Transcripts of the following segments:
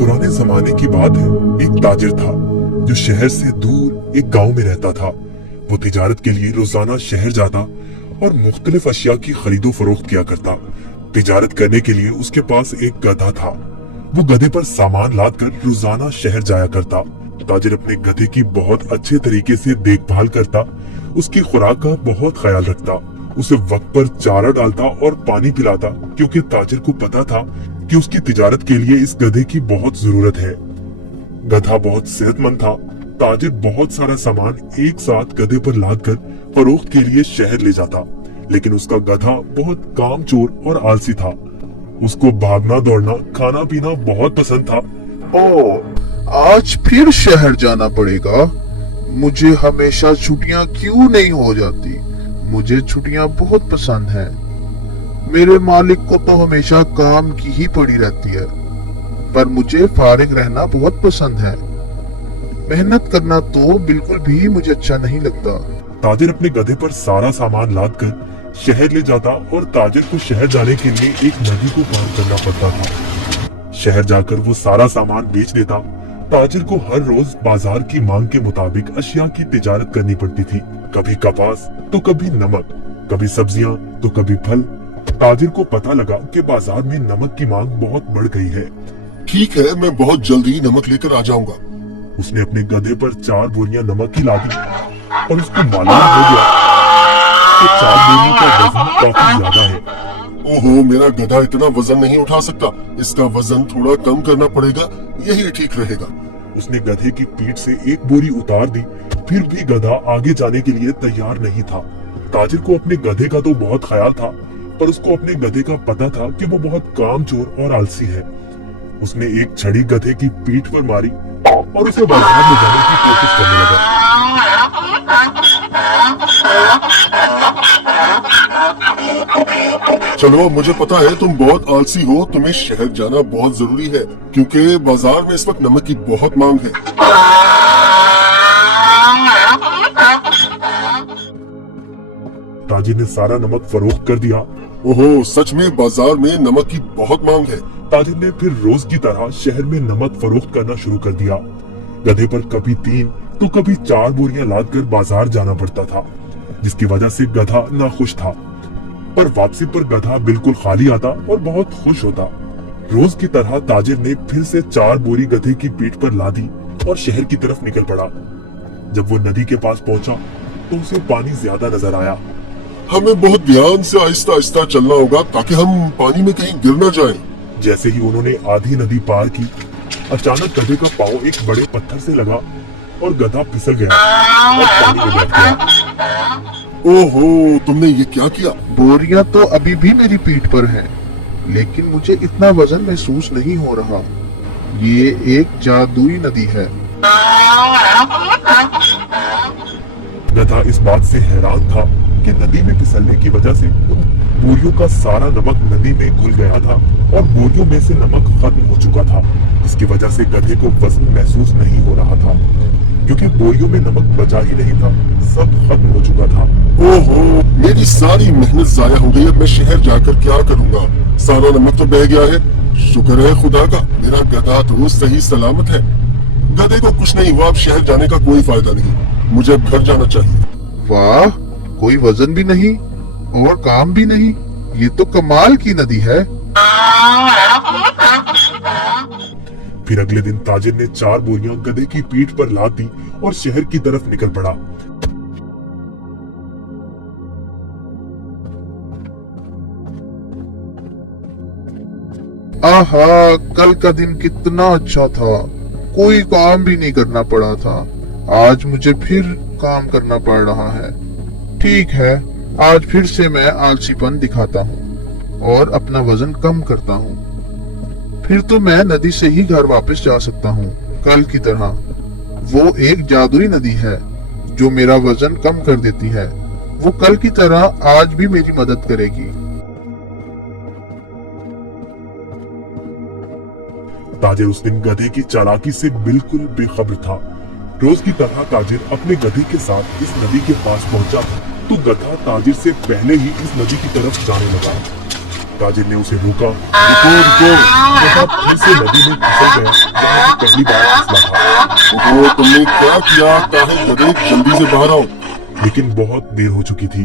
पुराने जमाने की बात है। एक ताजिर था जो शहर से दूर एक गांव में रहता था। वो तिजारत के लिए रोजाना शहर जाता और मुख्तलिफ अशिया की खरीदो फरोख्त किया करता। तिजारत करने के लिए उसके पास एक गधा था। वो गधे पर सामान लाद कर रोजाना शहर जाया करता। ताजिर अपने गधे की बहुत अच्छे तरीके से देखभाल करता, उसकी खुराक का बहुत ख्याल रखता, उसे वक्त पर चारा डालता और पानी पिलाता, क्योंकि ताजिर को पता था कि उसकी तिजारत के लिए इस गधे की बहुत जरूरत है। गधा बहुत सेहतमंद था। ताजिर बहुत सारा सामान एक साथ गधे पर लाद कर फरोख्त के लिए शहर ले जाता, लेकिन उसका गधा बहुत कामचोर और आलसी था। उसको भागना दौड़ना खाना पीना बहुत पसंद था। आज फिर शहर जाना पड़ेगा। मुझे हमेशा छुट्टियां क्यों नहीं हो जाती? मुझे छुट्टियां बहुत पसंद है। मेरे मालिक को तो हमेशा काम की ही पड़ी रहती है, पर मुझे फारिग रहना बहुत पसंद है। मेहनत करना तो बिल्कुल भी मुझे अच्छा नहीं लगता। ताजिर अपने गधे पर सारा सामान लाद कर शहर ले जाता और ताजिर को शहर जाने के लिए एक नदी को पार करना पड़ता था। शहर जाकर वो सारा सामान बेच देता। ताजिर को हर रोज बाजार की मांग के मुताबिक अशिया की तिजारत करनी पड़ती थी। कभी कपास तो कभी नमक, कभी सब्जियां तो कभी फल। ताजिर को पता लगा कि बाजार में नमक की मांग बहुत बढ़ गई है। ठीक है, मैं बहुत जल्दी नमक लेकर आ जाऊंगा। उसने अपने गधे पर 4 बोरियां नमक की लादी और उसको मालूम हो गया कि 4 बोरियों का वजन काफी ज्यादा है। ओहो, मेरा गधा इतना वजन नहीं उठा सकता। इसका वजन थोड़ा कम करना पड़ेगा, यही ठीक रहेगा। उसने गधे की पीठ से एक बोरी उतार दी, फिर भी गधा आगे जाने के लिए तैयार नहीं था। ताजिर को अपने गधे का तो बहुत ख्याल था, पर उसको अपने गधे का पता था कि वो बहुत कामचोर और आलसी है। उसने एक छड़ी गधे की पीठ पर मारी और उसे बाजार ले जाने की कोशिश करने लगा। चलो, मुझे पता है तुम बहुत आलसी हो। तुम्हें शहर जाना बहुत जरूरी है, क्योंकि बाजार में इस वक्त नमक की बहुत मांग है। ताजिर ने सारा नमक फरोख्त कर दिया। ओहो, सच में बाजार में नमक की बहुत मांग है। ताजिर ने फिर रोज की तरह शहर में नमक फरोख्त करना शुरू कर दिया। गधे पर कभी 3 तो कभी 4 बोरियां लाद कर बाजार जाना पड़ता था, जिसकी वजह से गधा नाखुश था। पर वापसी पर गधा बिल्कुल खाली आता और बहुत खुश होता। रोज की तरह ताजिर ने फिर से 4 बोरी गधे की पीठ पर लादी और शहर की तरफ निकल पड़ा। जब वो नदी के पास पहुंचा तो उसे पानी ज्यादा नजर आया। हमें बहुत ध्यान से आहिस्ता आहिस्ता चलना होगा, ताकि हम पानी में कहीं गिर न जाएं। जैसे ही उन्होंने आधी नदी पार की, अचानक गधे का पांव एक बड़े पत्थर से लगा और गधा फिसल गया और पानी में बैठ गया। ओहो, तुमने ये क्या किया? बोरियां तो अभी भी मेरी पीठ पर हैं, लेकिन मुझे इतना वजन महसूस नहीं हो रहा। ये एक जादुई नदी है। गधा इस बात से हैरान था कि नदी में फिसलने की वजह से बोरियों का सारा नमक नदी में घुल गया था और बोरियों में से नमक खत्म हो चुका था, जिसकी वजह से गधे को वजन महसूस नहीं हो रहा था, क्योंकि बोरियों में नमक बचा ही नहीं था, सब खत्म हो चुका था। ओहो, मेरी सारी मेहनत जाया हो गई। अब मैं शहर जाकर क्या करूंगा? सारा नमक तो बह गया है। शुक्र है खुदा का, मेरा गधा तो सही सलामत है। गधे को कुछ नहीं हुआ। अब शहर जाने का कोई फायदा नहीं, मुझे अब घर जाना चाहिए। वाह, कोई वजन भी नहीं और काम भी नहीं। ये तो कमाल की नदी है। फिर अगले दिन ताजिर ने 4 बोरियां गधे की पीठ पर लाद दी और शहर की तरफ निकल पड़ा। आहा, कल का दिन कितना अच्छा था। कोई काम भी नहीं करना पड़ा था। आज मुझे फिर काम करना पड़ रहा है। ठीक है, आज फिर से मैं आलसीपन दिखाता हूँ और अपना वजन कम करता हूँ। फिर तो मैं नदी से ही घर वापस जा सकता हूँ, कल की तरह। वो एक जादुई नदी है जो मेरा वजन कम कर देती है। वो कल की तरह आज भी मेरी मदद करेगी। ताजिर उस दिन गधे की चालाकी से बिल्कुल बेखबर था। रोज की तरह ताजिर अपने गधे के साथ इस नदी के पास पहुंचा तो गधा ताजिर से पहले ही इस नदी की तरफ जाने लगा। ताजिर ने उसे रोका। रुको रुको, गधा फिर से नदी में फिसल गया जहाँ वो पहली बार फिसला था। वो तुमने क्या किया? काहे गधे, जल्दी से बाहर आओ। लेकिन बहुत देर हो चुकी थी।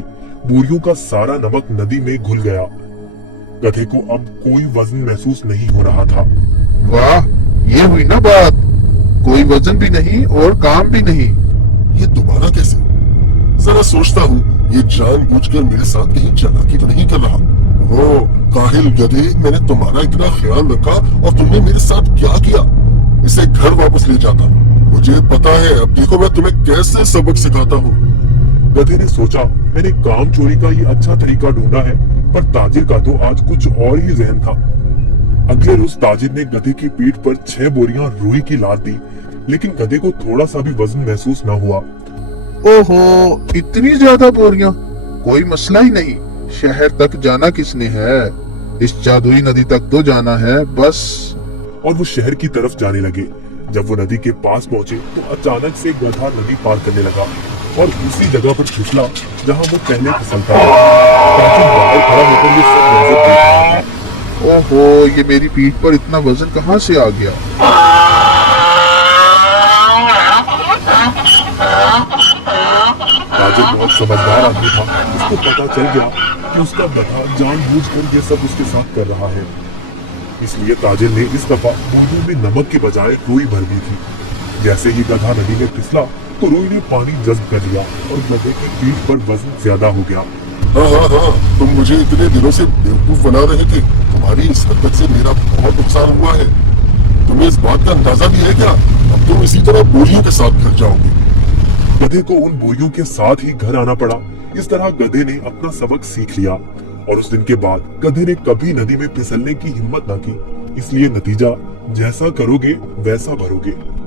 बोरियों का सारा नमक नदी में घुल गया। गधे को अब कोई वजन महसूस नहीं हो रहा था। वाह, ये हुई ना बात। कोई वजन भी नहीं और काम भी नहीं। ये दोबारा कैसे? जरा सोचता हूँ, ये जानबूझकर मेरे साथ कहीं चालाकी तो नहीं कर रहा। ओ काहिल गधे, मैंने तुम्हारा इतना ख्याल रखा और तुमने मेरे साथ क्या किया? इसे घर वापस ले जाता हूँ। मुझे पता है, अब देखो मैं तुम्हें कैसे सबक सिखाता हूँ। गधे ने सोचा, मैंने काम चोरी का ये अच्छा तरीका ढूंढा है, पर ताजिर का तो आज कुछ और ही जहन था। अगले रोज ताजिर ने गधे की पीठ पर 6 बोरियां रुई की लाद दी, लेकिन गधे को थोड़ा सा भी वजन महसूस न हुआ। ओहो, इतनी ज्यादा बोरियां? कोई मसला ही नहीं। शहर तक जाना किसने है? इस जादुई नदी तक तो जाना है बस। और वो शहर की तरफ जाने लगे। जब वो नदी के पास पहुंचे तो अचानक से गधा नदी पार करने लगा और उसी जगह पर फिसला जहां वो पहले फिसलता था। ताजिर बाहर खड़ा होकर ये सब मंजर देख रहा था। ओहो, ये मेरी पीठ पर इतना वजन कहाँ से आ गया? ताजिर बहुत समझदार आदमी था। उसको पता चल गया कि उसका गधा जानबूझकर ये सब उसके साथ कर रहा है। इसलिए ताजिर ने इस दफा बोरियों में नमक के बजाय रुई भर दी थी। जैसे ही गधा नदी में फिसला तो रुई ने पानी जज्ब कर लिया और गधे की पीठ पर वजन ज्यादा हो गया। हाँ, तुम मुझे इतने दिनों से बेवकूफ बना रहे थे। तुम्हारी इस हरकत से मेरा बहुत नुकसान हुआ है। तुम्हें इस बात का अंदाजा भी है क्या? अब तुम इसी तरह बोरियों के साथ घर जाओगे। गधे को उन बोरियों के साथ ही घर आना पड़ा। इस तरह गधे ने अपना सबक सीख लिया और उस दिन के बाद गधे ने कभी नदी में फिसलने की हिम्मत न की। इसलिए नतीजा, जैसा करोगे वैसा भरोगे।